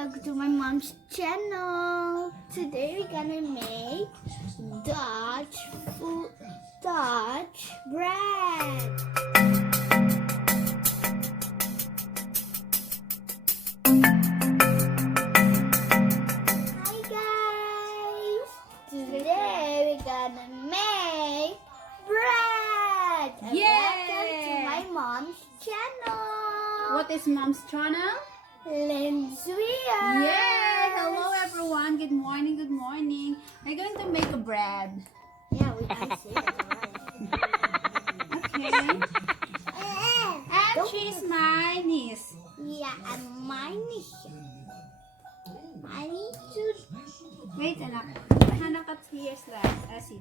welcome to my mom's channel. Today we're gonna make Dutch bread. Hi guys! Today we're gonna make bread. And welcome to my mom's channel. What is Mom's channel? Lindsay. Yay! Hello everyone. Good morning. Good morning. We're going to make a bread. Yeah, we can see it. Okay. And she's my niece. Yeah, and my niece. I need to. Wait, anak. Hana cut here's last. It.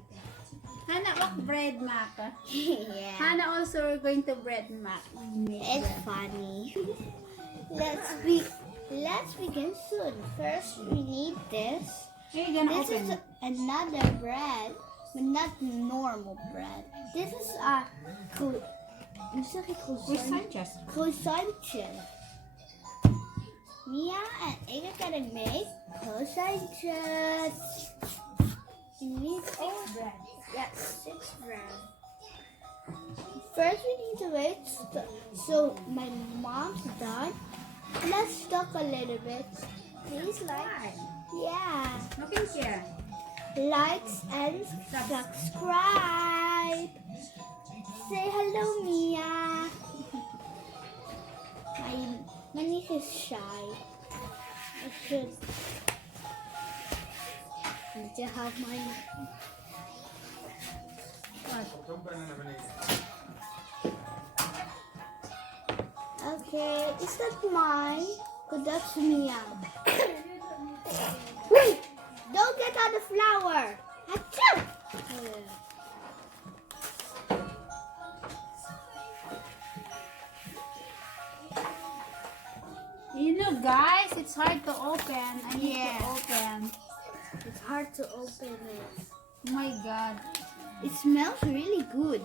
Hana walk bread map. Yeah. Hana also going to bread map. It's funny. Let's begin soon. First, we need this. You're gonna This open is it. another bread, but not normal bread. This is a Croissants. croissantje. Mia and ik are gonna make croissantjes. We need all bread. Yeah, 6 bread. First, we need to wait so my mom's done. Let's talk a little bit. Please like, yeah, Okay, here. likes and subscribe. Say hello, Mia. My niece is shy. I should need to help my. Okay, is that mine? Because that's Mia. Don't get on the flower. Achoo! You know, guys, it's hard to open. I need to open. It's hard to open it. Oh my God. It smells really good.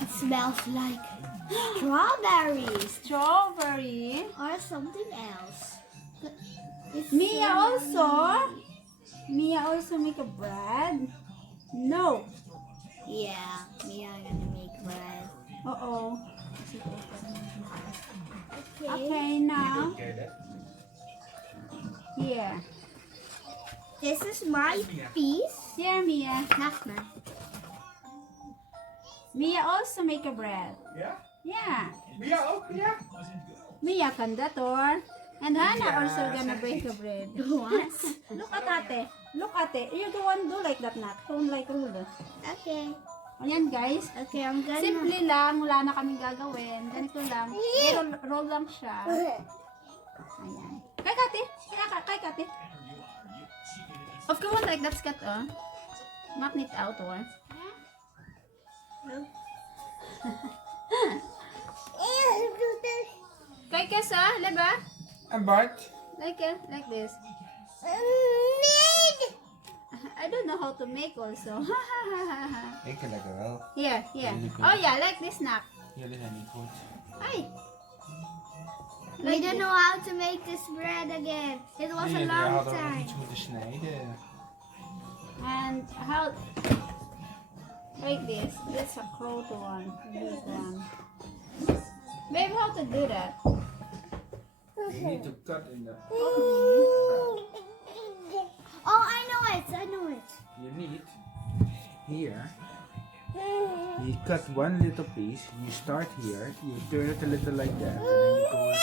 It smells like strawberries Strawberry. or something else. It's Mia so also. yummy. Mia also make a bread. No. Yeah, Mia gonna make bread. Uh-oh. Okay. Okay, now. Here. This is my piece. Here, Mia. Not mine. Mia also make a bread. Ja? Yeah. Mia ook, ja? Mia conductor. And Hannah also gonna bake a bread. What? Look at ate. Look ate. You the one do like that, not. Don't like ruler. Okay. Ayan, guys. Okay, I'm gonna. Simple lang. Wala na kaming gagawin. Ganito lang. Pero roll lang siya. Ayan. Kay Kati. Kay Kati. Of course, like that's cut, oh. Magnet out, or. Kay Kesa, diba? En Bart? Like this. I don't know how to make also. Ik ken lekker wel. Here. Oh yeah, like this snack. Jullie zijn niet goed. Ay. We don't know how to make this bread again. It was a Jullie long hadden nog time. iets moeten snijden. And how? Like this. This a cold one. This one. Babe, how to do that? You need to cut in the... Oh, I know it. You need... Here. You cut one little piece. You start here. You turn it a little like that. And then you go into this.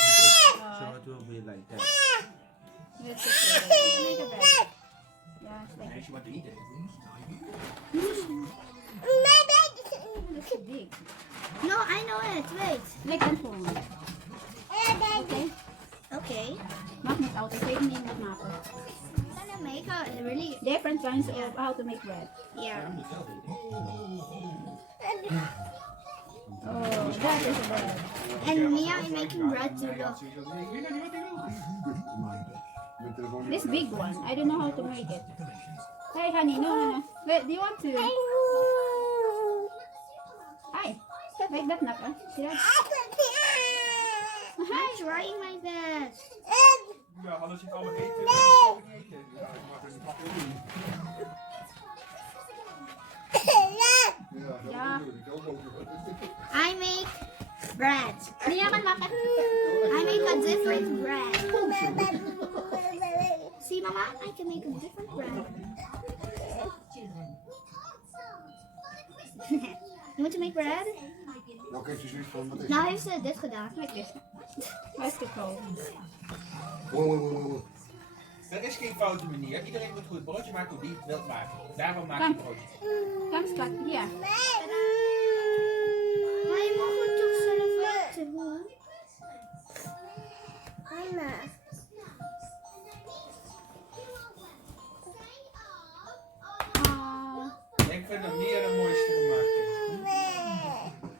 So it will be like that. Let's make a bread. Yeah, it's like Als je wat eten. it's big. No, I know it. Wait. Like that phone. Okay. Okay. Magnet out. If you need not I'm gonna make a really different kinds of how to make bread. yeah. Oh, that is a bread. And Mia is making bread too. Look. This big one. I don't know how to make it. Hey, honey, no. Wait, do you want to? Hi. Like that, Naka. See that? I'm trying my best. Ja, hadden ze het allemaal eten? Ja, ik mag er niet spelen. Ja. I make bread. Hindi naman I make a different bread. See, Mama, I can make a different bread. You want to make bread? Welke heeft je zoiets van? Wat is Nou heeft ze dit gedaan. Like this. Let's go. het? Er is geen foute manier. Iedereen moet goed broodje maken hoe die het wilt maken. Daarom maak je broodjes. Come, Scott. Here. Maar je mag het toch zelf weten, hoor. Anna. Ik vind hem niet de mooiste gemaakt.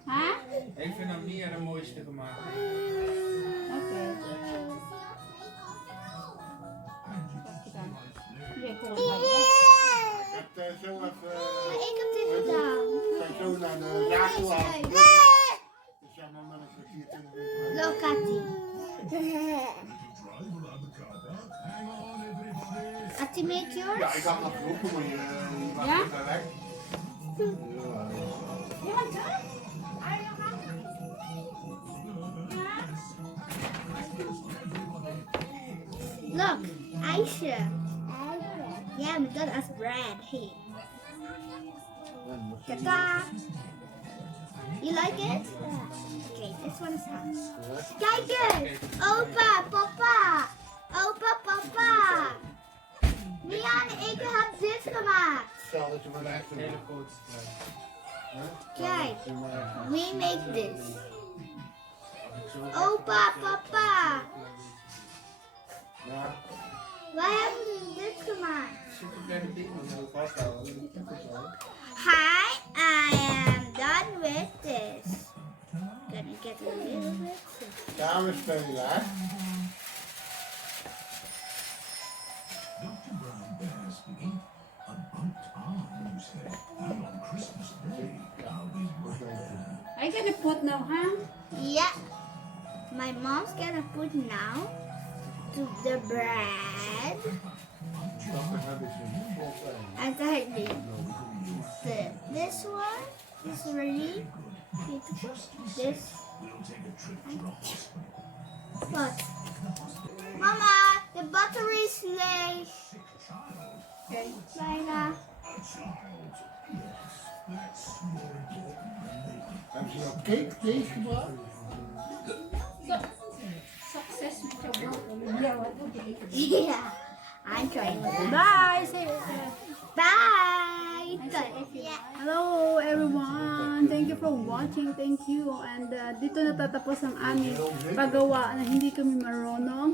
Huh? Ik vind hem niet de mooiste gemaakt. Okay. Yeah, cool. Like that. Ik heb zo even... Maar ik heb dit gedaan. Ik ga zo naar de zaak toe halen. Dus ja, maar met een kwartier 20 minuten. Look at it. Ati, make yours? Ja, ik had nog genoeg, maar je maakt Ja? het weg. You want to? Are you hungry? Look, ijsje. Yeah, we got us bread. Hey. Kaka. You like it? Okay, this one is hot. Kijk eens. Opa, papa. Opa, papa. Mian, ik heb dit gemaakt. Stel dat je maar echt een Hele grote. Kijk, we make this. Opa, papa. Ja, Wij hebben dit gemaakt. Super kleine dingen, moet je vasthouden. Hi, I am done with this. Gonna get a little bit. samen spelen, hè? Dr. Brown Bear speaking. About time, you say. And on Christmas Day, I'll be right there. Are you gonna put now, huh? Yeah, my mom's gonna put now to the bread. Dan hebben ze een vol zijn. And this one is really beautiful. This. What? Mama, the battery is late. Okay. Bijna. Hebben ze nog cake gebracht? Success with your work. Yeah, okay. Yeah, I'm trying with it. Bye. Say Bye. Yeah. Hello everyone! Thank you for watching. Thank you. And dito natatapos ang aming paggawa na hindi kami marunong.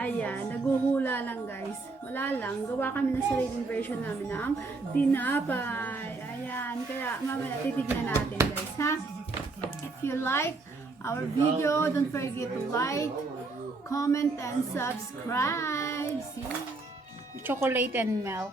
Ayan, naguhula lang guys. Wala lang. Gawa kami ng sariling version namin ng tinapay. Ayan, kaya mamaya titignan natin guys ha. If you like our video, don't forget to like, comment, and subscribe. See? Chocolate and milk.